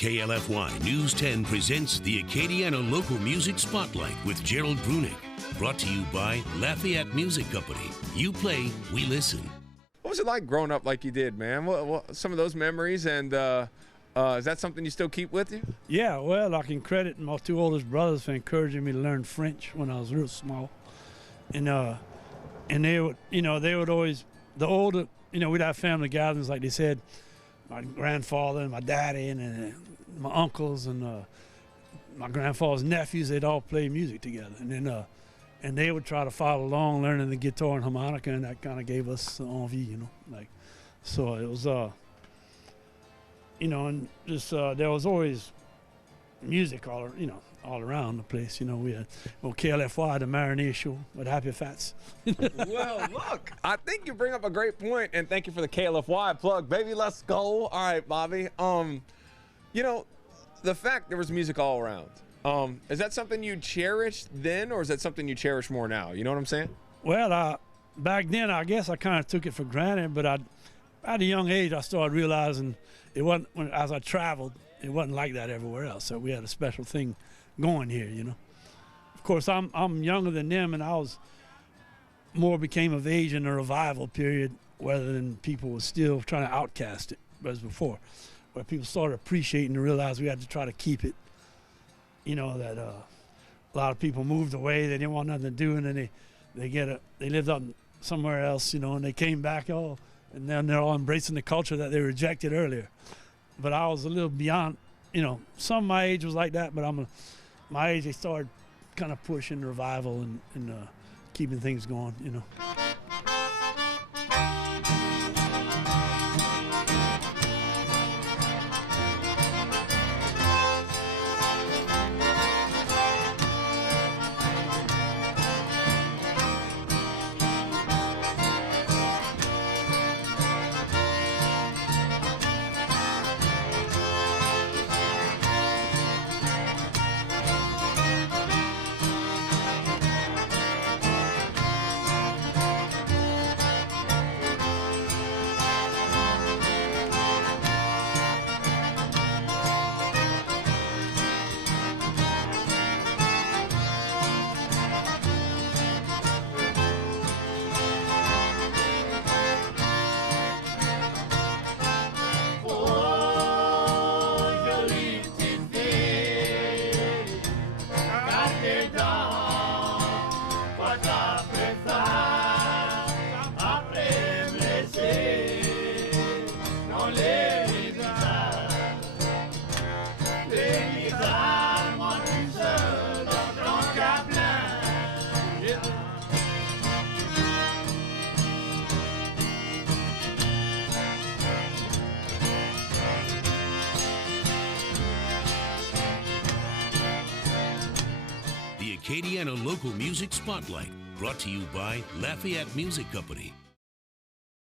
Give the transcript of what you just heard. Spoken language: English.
KLFY News 10 presents the Acadiana Local Music Spotlight with Gerald Brunick. Brought to you by Lafayette Music Company. You play, we listen. What was it like growing up like you did, man? What some of those memories, and is that something you still keep with you? Yeah, well, I can credit my two oldest brothers for encouraging me to learn French when I was real small. And they would always, the older, we'd have family gatherings, like they said, my grandfather and my daddy and my uncles and my grandfather's nephews, they'd all play music together. And then and they would try to follow along, learning the guitar and harmonica, and that kind of gave us the envie, So it was, and just there was always music all around the place. We had KLFY, the Marinade Show with Happy Fats. Well, look, I think you bring up a great point, and thank you for the KLFY plug, baby. Let's go. All right, Bobby. The fact there was music all around. Is that something you cherished then, or is that something you cherish more now? You know what I'm saying? Well, back then, I guess I kind of took it for granted, but at a young age, I started realizing it wasn't, as I traveled, it wasn't like that everywhere else. So we had a special thing going here, Of course, I'm younger than them, and I was became of age in the revival period, rather than people were still trying to outcast it as before, where people started appreciating and realized we had to try to keep it. That a lot of people moved away, they didn't want nothing to do, and then they lived up somewhere else, and they came back, and then they're all embracing the culture that they rejected earlier. But I was a little beyond, some of my age was like that, but my age, they started kind of pushing revival and keeping things going, The Acadiana Local Music Spotlight, brought to you by Lafayette Music Company.